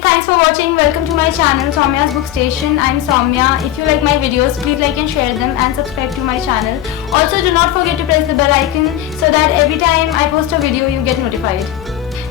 guys, thanks for watching. Welcome to my channel Saumya's Bookstation. I'm Saumya. If you like my videos, please like and share them and subscribe to my channel. Also, do not forget to press the bell icon so that every time I post a video you get notified.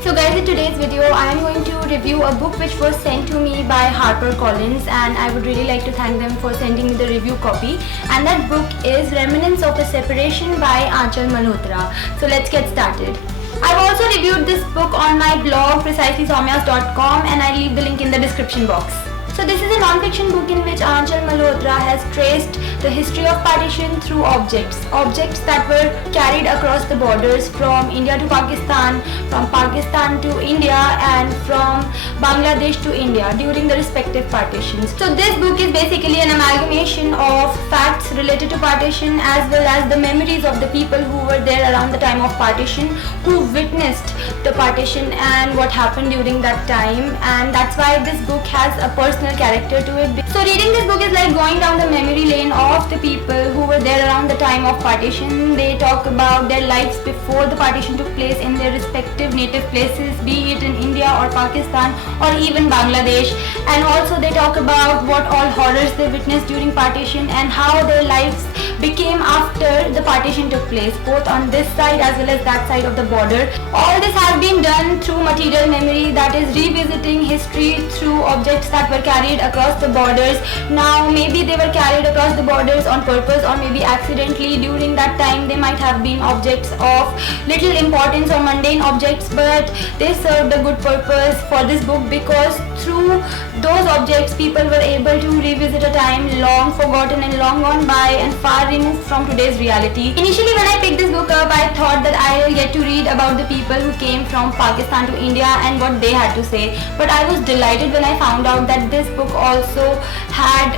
So guys, in today's video I am going to review a book which was sent to me by HarperCollins, and I would really like to thank them for sending me the review copy. And that book is Remnants of a Separation by Aanchal Malhotra. So let's get started. I've also reviewed this book on my blog precisely saumyas.com, and I leave the link in the description box. So this is a non-fiction book in which Aanchal Malhotra has traced the history of partition through objects that were carried across the borders from India to Pakistan, from Pakistan to India, and from Bangladesh to India during the respective partitions. So this book is basically an amalgamation of facts related to partition as well as the memories of the people who were there around the time of partition, who witnessed the partition and what happened during that time, and that's why this book has a personal character to it. So reading this book is like going down the memory lane of the people who were there around the time of partition. They talk about their lives before the partition took place in their respective native places, be it in India or Pakistan or even Bangladesh, and also they talk about what all horrors they witnessed during partition and how their lives became after the partition took place, both on this side as well as that side of the border. All this has been done through material memory, that is revisiting history through objects that were carried across the borders. Now maybe they were carried across the borders on purpose or maybe accidentally. During that time they might have been objects of little importance or mundane objects, but they served a good purpose for this book because through those objects people were able to revisit a time long forgotten and long gone by and far removed from today's reality. Initially when I picked this book up, I thought that I will get to read about the people who came from Pakistan to India and what they had to say, but I was delighted when I found out that this book also had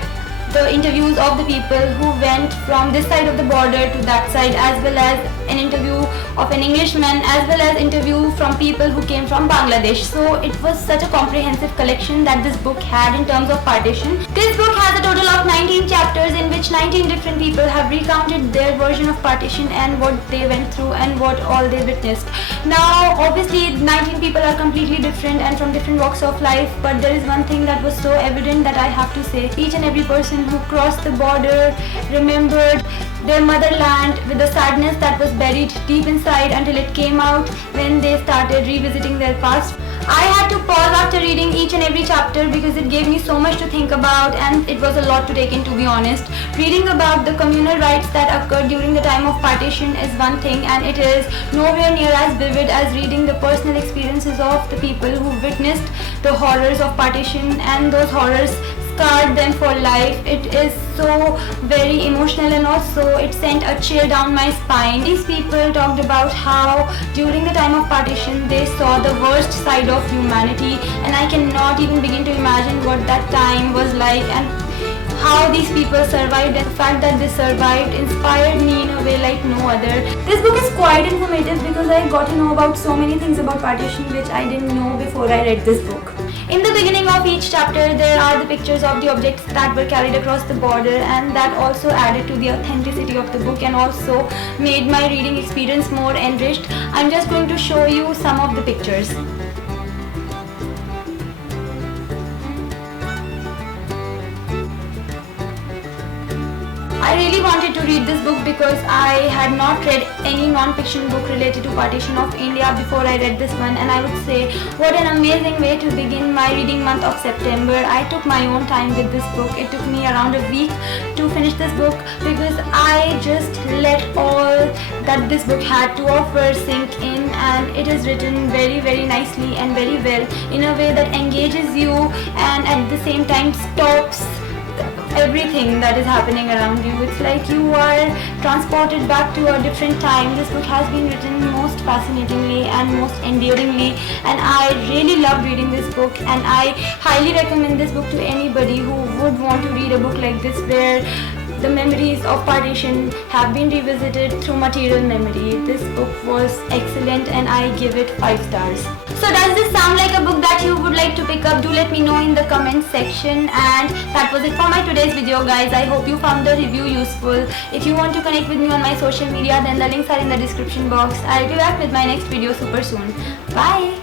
the interviews of the people who went from this side of the border to that side, as well as an interview of an Englishman, as well as interview from people who came from Bangladesh. So it was such a comprehensive collection that this book had in terms of partition. This book has a total of 19 chapters in which 19 different people have recounted their version of partition and what they went through and what all they witnessed. Now obviously 19 people are completely different and from different walks of life, but there is one thing that was so evident that I have to say: each and every person who crossed the border remembered their motherland with a sadness that was buried deep inside until it came out when they started revisiting their past. I had to pause after reading each and every chapter because it gave me so much to think about, and it was a lot to take in, to be honest. Reading about the communal rights that occurred during the time of partition is one thing, and it is nowhere near as vivid as reading the personal experiences of the people who witnessed the horrors of partition, and those horrors scarred them for life. It is so very emotional, and also it sent a chill down my spine. These people talked about how during the time of partition they saw the worst side of humanity, and I cannot even begin to imagine what that time was like and how these people survived, and the fact that they survived inspired me in a way like no other. This book is quite informative because I got to know about so many things about partition which I didn't know before I read this book. In the beginning of each chapter there are the pictures of the objects that were carried across the border, and that also added to the authenticity of the book and also made my reading experience more enriched. I'm just going to show you some of the pictures. I really wanted to read this book because I had not read any non-fiction book related to partition of India before I read this one, and I would say what an amazing way to begin my reading month of September. I took my own time with this book. It took me around a week to finish this book because I just let all that this book had to offer sink in, and it is written very nicely and very well in a way that engages you and at the same time stops everything that is happening around you. It's like you are transported back to a different time. This book has been written most fascinatingly and most endearingly, and I really loved reading this book, and I highly recommend this book to anybody who would want to read a book like this where the memories of partition have been revisited through material memory. This book was excellent and I give it 5 stars. So does this sound like a book that you would like to pick up? Do let me know in the comment section. And that was it for my today's video, guys. I hope you found the review useful. If you want to connect with me on my social media, then the links are in the description box. I'll be back with my next video super soon. Bye!